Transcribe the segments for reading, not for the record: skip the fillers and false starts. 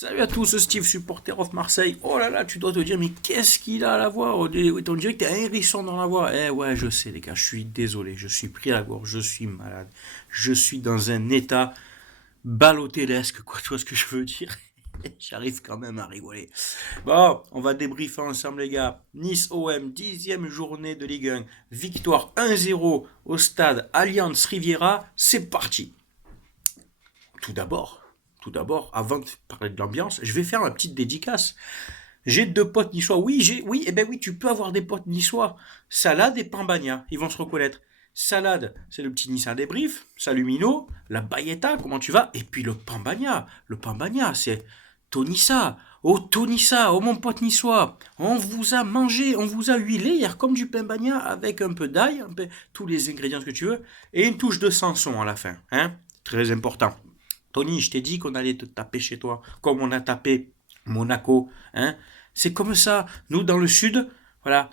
Salut à tous, Steve, supporter of Marseille. Oh là là, tu dois te dire, mais qu'est-ce qu'il a à la voix? On dirait que t'as un hérisson dans la voix. Eh ouais, je sais, les gars, je suis désolé, je suis pris à la gorge, je suis malade. Je suis dans un état ballotélesque, quoi, tu vois ce que je veux dire? J'arrive quand même à rigoler. Bon, on va débriefer ensemble, les gars. Nice OM, 10e journée de Ligue 1. Victoire 1-0 au stade Allianz Riviera. C'est parti. Tout d'abord, tout d'abord, avant de parler de l'ambiance, je vais faire ma petite dédicace. J'ai deux potes niçois. Oui, eh ben oui, tu peux avoir des potes niçois. Salade et Pambagna, ils vont se reconnaître. Salade, c'est le petit Nissan débrief. Salut Mino. La Bayetta, comment tu vas? Et puis le Pambagna. Le Pambagna, c'est Tonissa. Oh Tonissa, oh mon pote niçois. On vous a mangé, on vous a huilé hier comme du Pambagna avec un peu d'ail, un peu, tous les ingrédients que tu veux, et une touche de Sanson à la fin. Hein? Très important. Tony, je t'ai dit qu'on allait te taper chez toi, comme on a tapé Monaco. Hein. C'est comme ça. Nous, dans le sud, voilà,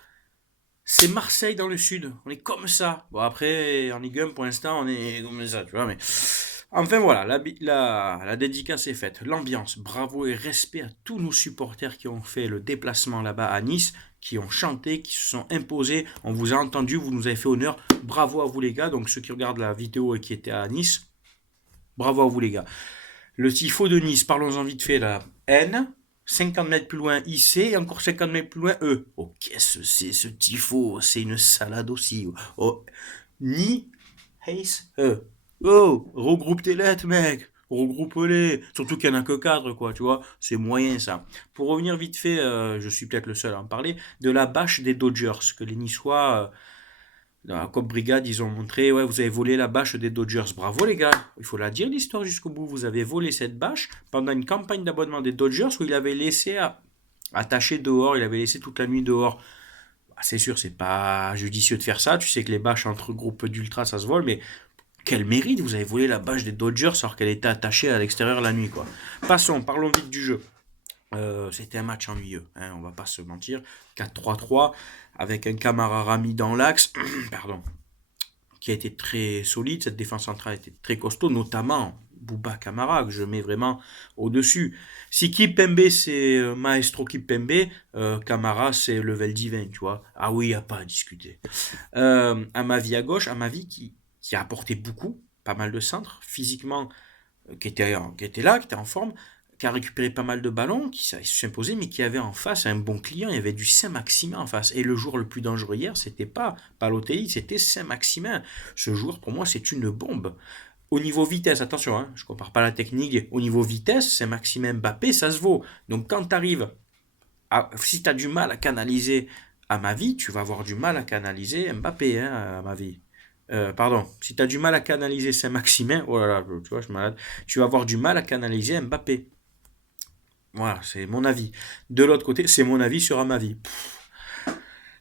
c'est Marseille dans le sud. On est comme ça. Bon, après, en Ligue 1, pour l'instant, on est comme ça, tu vois. Mais enfin, voilà, la dédicace est faite. L'ambiance, bravo et respect à tous nos supporters qui ont fait le déplacement là-bas à Nice, qui ont chanté, qui se sont imposés. On vous a entendu, vous nous avez fait honneur. Bravo à vous, les gars. Donc, ceux qui regardent la vidéo et qui étaient à Nice, bravo à vous, les gars. Le tifo de Nice, parlons-en vite fait là. N, 50 mètres plus loin IC et encore 50 mètres plus loin E. Oh, qu'est-ce que c'est ce tifo? C'est une salade aussi. Oh, Ni, Hayes, E. Oh, regroupe tes lettres, mec. Regroupe-les. Surtout qu'il n'y en a que 4, quoi, tu vois. C'est moyen, ça. Pour revenir vite fait, je suis peut-être le seul à en parler, de la bâche des Dodgers, que les Niçois dans la Cop Brigade, ils ont montré, ouais, vous avez volé la bâche des Dodgers. Bravo les gars, il faut la dire l'histoire jusqu'au bout. Vous avez volé cette bâche pendant une campagne d'abonnement des Dodgers où il avait laissé attaché dehors, il avait laissé toute la nuit dehors. Bah, c'est sûr, c'est pas judicieux de faire ça. Tu sais que les bâches entre groupes d'ultra, ça se vole, mais quel mérite, vous avez volé la bâche des Dodgers alors qu'elle était attachée à l'extérieur la nuit, quoi. Passons, parlons vite du jeu. C'était un match ennuyeux, hein, on va pas se mentir. 4-3-3 avec un Camara Rami dans l'axe, pardon, qui a été très solide. Cette défense centrale était très costaud, notamment Bouba Camara, que je mets vraiment au-dessus. Si Kipembe, c'est Maestro Kipembe, Camara, c'est level divin, tu vois. Ah oui, il n'y a pas à discuter. Amavi à gauche, Amavi qui a apporté beaucoup, pas mal de centres, physiquement, qui était là, qui était en forme, qui a récupéré pas mal de ballons, qui s'imposait, mais qui avait en face un bon client. Il y avait du Saint-Maximin en face. Et le joueur le plus dangereux hier, c'était pas Balotelli, c'était Saint-Maximin. Ce joueur, pour moi, c'est une bombe. Au niveau vitesse, attention, hein, je compare pas la technique. Au niveau vitesse, Saint-Maximin Mbappé, ça se vaut. Donc quand tu arrives, si tu as du mal à canaliser à ma vie, tu vas avoir du mal à canaliser Mbappé, hein, à ma vie. Pardon, si tu as du mal à canaliser Saint-Maximin, oh là là, tu vois, je suis malade, tu vas avoir du mal à canaliser Mbappé. Voilà, c'est mon avis. De l'autre côté, c'est mon avis sur Amavi.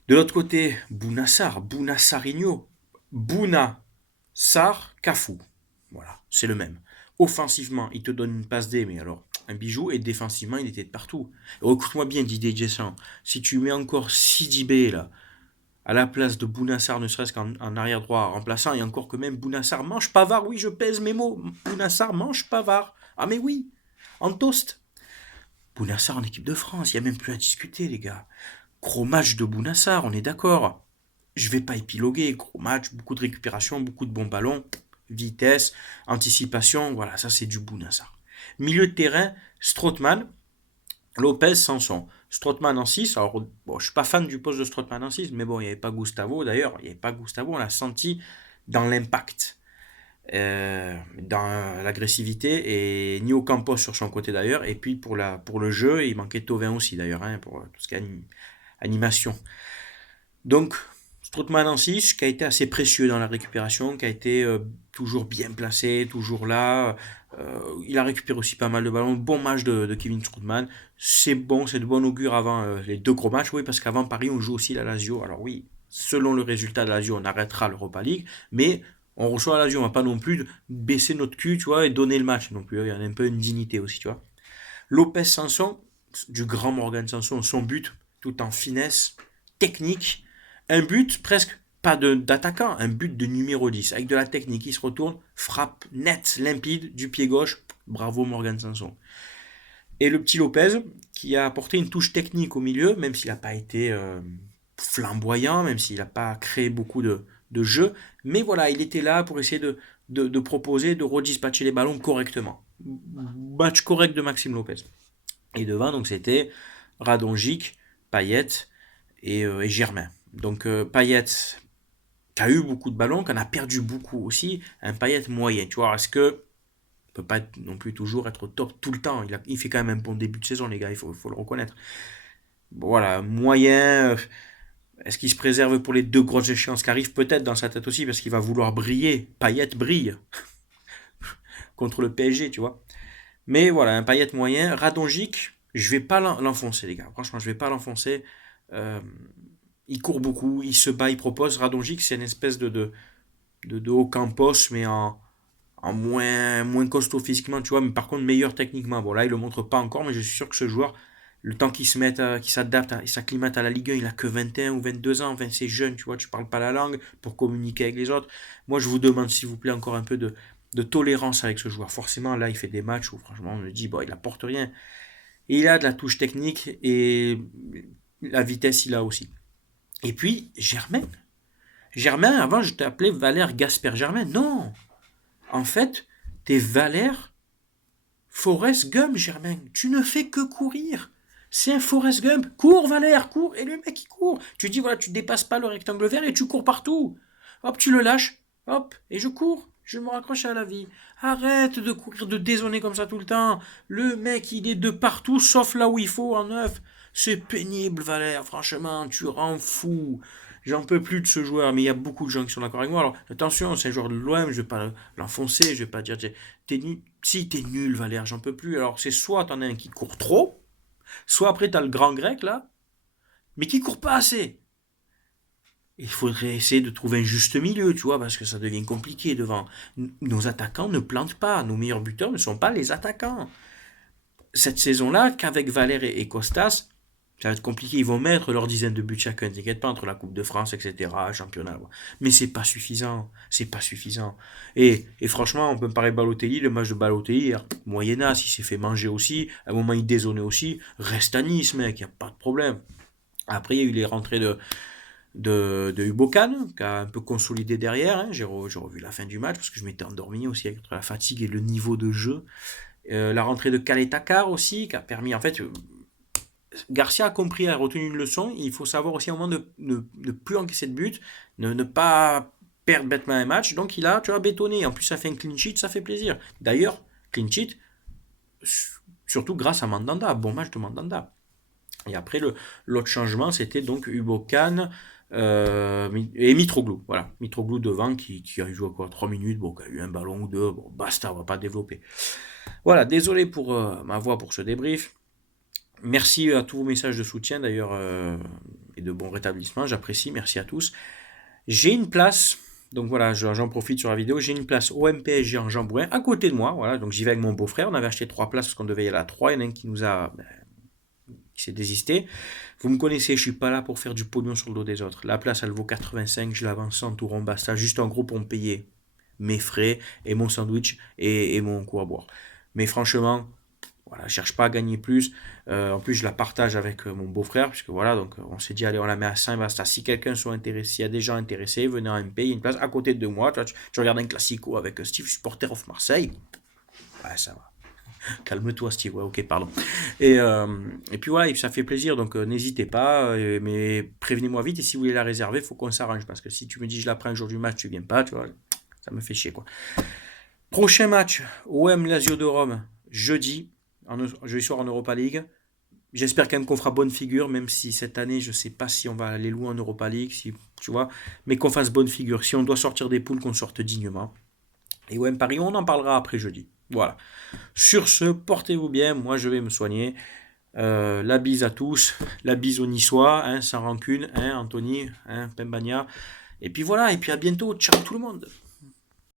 De l'autre côté, Bounassar, Bounassarinho, Bounassar, Cafou. Voilà, c'est le même. Offensivement, il te donne une passe D, mais alors, un bijou, et défensivement, il était de partout. Et écoute-moi bien, Didier Deschamps, si tu mets encore Sidibé, là, à la place de Bounassar, ne serait-ce qu'en arrière droit, remplaçant, et encore que même Bounassar mange Pavard, oui, je pèse mes mots, Bounassar mange Pavard. Ah mais oui, en toast. Bounassar en équipe de France, il n'y a même plus à discuter, les gars. Gros match de Bounassar, on est d'accord. Je vais pas épiloguer. Gros match, beaucoup de récupération, beaucoup de bons ballons, vitesse, anticipation. Voilà, ça c'est du Bounassar. Milieu de terrain, Strootman, Lopez, Sanson. Strootman en 6. Alors, bon, je suis pas fan du poste de Strootman en 6, mais bon, il n'y avait pas Gustavo d'ailleurs. Il n'y avait pas Gustavo, on l'a senti dans l'impact. Dans l'agressivité et Nio Campos sur son côté d'ailleurs et puis pour le jeu il manquait Tovin aussi d'ailleurs hein, pour tout ce qui est animation donc Strootman en 6 qui a été assez précieux dans la récupération qui a été toujours bien placé toujours là il a récupéré aussi pas mal de ballons bon match de Kevin Strootman c'est bon c'est de bon augure avant les deux gros matchs oui parce qu'avant Paris on joue aussi la Lazio alors oui selon le résultat de la Lazio on arrêtera l'Europa League mais on reçoit la Lazio, on va pas non plus baisser notre cul, tu vois, et donner le match non plus. Il y a un peu une dignité aussi, tu vois. Lopez Sanson, du grand Morgan Sanson, son but, tout en finesse, technique, un but presque pas d'attaquant, un but de numéro 10, avec de la technique, il se retourne, frappe net, limpide, du pied gauche, bravo Morgan Sanson. Et le petit Lopez, qui a apporté une touche technique au milieu, même s'il n'a pas été flamboyant, même s'il n'a pas créé beaucoup de jeux. Mais voilà, il était là pour essayer de proposer, de redispatcher les ballons correctement. Match correct de Maxime Lopez. Et devant, donc c'était Radonjic, Payet et Germain. Donc Payet, qui a eu beaucoup de ballons, qui en a perdu beaucoup aussi, un Payet moyen. Tu vois, est-ce que peut pas non plus toujours être au top tout le temps. Il fait quand même un bon début de saison, les gars, il faut le reconnaître. Bon, voilà, moyen. Est-ce qu'il se préserve pour les 2 grosses échéances qui arrivent? Peut-être dans sa tête aussi, parce qu'il va vouloir briller. Payet brille contre le PSG, tu vois. Mais voilà, un Payet moyen. Radonjic, je vais pas l'enfoncer, les gars. Franchement, je vais pas l'enfoncer. Euh, il court beaucoup, il se bat, il propose. Radonjic, c'est une espèce de Ocampos, mais en moins costaud physiquement, tu vois, mais par contre meilleur techniquement. Bon, là, il le montre pas encore, mais je suis sûr que ce joueur, le temps qu'il se mette, qu'il s'adapte, il s'acclimate à la Ligue 1, il a que 21 ou 22 ans, enfin, c'est jeune, tu vois, tu parles pas la langue pour communiquer avec les autres. Moi, je vous demande, s'il vous plaît, encore un peu de tolérance avec ce joueur. Forcément, là, il fait des matchs où, franchement, on me dit, bon, il apporte rien. Et il a de la touche technique et la vitesse, il a aussi. Et puis, Germain. Germain, avant, je t'appelais Valère Gasper Germain. Non! En fait, t'es Valère Forrest Gump, Germain. Tu ne fais que courir. C'est un Forrest Gump. Cours, Valère, cours. Et le mec, il court. Tu dis, voilà, tu dépasses pas le rectangle vert et tu cours partout. Hop, tu le lâches. Hop, et je cours. Je me raccroche à la vie. Arrête de courir, de dézonner comme ça tout le temps. Le mec, il est de partout, sauf là où il faut, en neuf. C'est pénible, Valère. Franchement, tu rends fou. J'en peux plus de ce joueur, mais il y a beaucoup de gens qui sont d'accord avec moi. Alors, attention, c'est un joueur de l'OM, je vais pas l'enfoncer, je vais pas dire, t'es nul. Si, t'es nul, Valère, j'en peux plus. Alors, c'est soit t'en as un qui court trop, soit après t'as le grand grec, là, mais qui court pas assez. Il faudrait essayer de trouver un juste milieu, tu vois, parce que ça devient compliqué devant. Nos attaquants ne plantent pas, nos meilleurs buteurs ne sont pas les attaquants. Cette saison-là, qu'avec Valère et Costas, ça va être compliqué. Ils vont mettre leur dizaine de buts chacun, t'inquiète pas, entre la Coupe de France, etc., championnat. Mais c'est pas suffisant. C'est pas suffisant. Et franchement, on peut me parler de Balotelli, le match de Balotelli, hier, moyenasse, il s'est fait manger aussi. À un moment, il dézonnait aussi. Reste à Nice, mec, y a pas de problème. Après, il y a eu les rentrées de Hugo Khan, qui a un peu consolidé derrière. Hein. J'ai revu la fin du match parce que je m'étais endormi aussi avec la fatigue et le niveau de jeu. La rentrée de Calais Takar aussi, qui a permis, en fait, Garcia a compris, a retenu une leçon. Il faut savoir aussi à un moment ne plus encaisser de but, ne pas perdre bêtement un match. Donc il a, tu vois, bétonné. En plus, ça fait un clean sheet, ça fait plaisir. D'ailleurs, clean sheet, surtout grâce à Mandanda. Bon match de Mandanda. Et après, l'autre changement, c'était donc Hugo Khan et Mitroglou. Voilà, Mitroglou devant qui a joué quoi 3 minutes, bon, qui a eu un ballon ou deux. Bon, basta, on va pas développer. Voilà, désolé pour ma voix pour ce débrief. Merci à tous vos messages de soutien d'ailleurs et de bon rétablissement, j'apprécie, merci à tous. J'ai une place, donc voilà, j'en profite sur la vidéo, j'ai une place au MPSG en Jean-Bouin, à côté de moi, voilà, donc j'y vais avec mon beau-frère, on avait acheté 3 places parce qu'on devait y aller à 3, il y en a un qui qui s'est désisté. Vous me connaissez, je suis pas là pour faire du pognon sur le dos des autres. La place elle vaut 85, je l'avance 100 tours, basta, juste en gros pour me payer mes frais et mon sandwich et mon coup à boire. Mais franchement, voilà, je cherche pas à gagner plus. En plus, je la partage avec mon beau-frère, puisque voilà, donc on s'est dit, allez, on la met à 5, basta. Si quelqu'un soit intéressé, s'il y a des gens intéressés, venez en MP, il y a une place à côté de moi. Tu regardes un classico avec Steve, supporter of Marseille. Ouais, ça va. Calme-toi, Steve. Ouais, ok, pardon. Et puis voilà, ça fait plaisir, donc n'hésitez pas, mais prévenez-moi vite. Et si vous voulez la réserver, il faut qu'on s'arrange, parce que si tu me dis, je la prends le jour du match, tu viens pas, tu vois, ça me fait chier, quoi. Prochain match, OM Lazio de Rome, jeudi. Jeudi soir en Europa League. J'espère quand même qu'on fera bonne figure, même si cette année, je ne sais pas si on va aller loin en Europa League, si, tu vois, mais qu'on fasse bonne figure. Si on doit sortir des poules, qu'on sorte dignement. Et ouais, Paris, on en parlera après jeudi. Voilà. Sur ce, portez-vous bien. Moi, je vais me soigner. La bise à tous. La bise aux Niçois, hein, sans rancune, hein, Anthony, hein, Pembagna. Et puis voilà, et puis à bientôt. Ciao tout le monde.